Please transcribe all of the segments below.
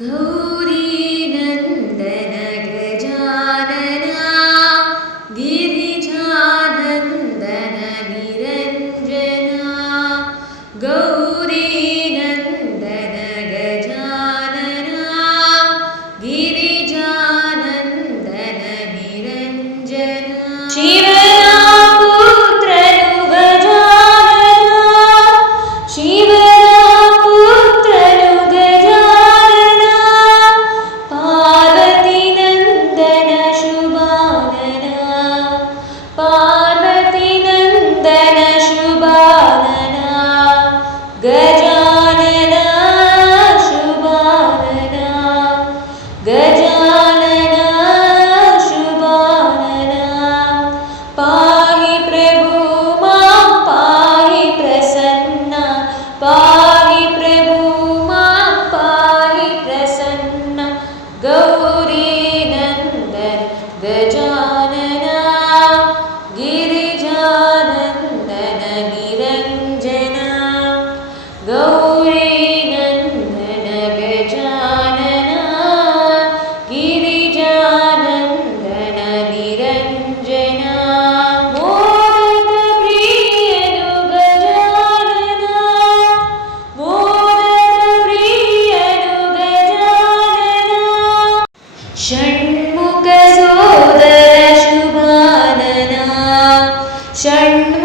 गौरीनन्दन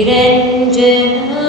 இரஞ்சனா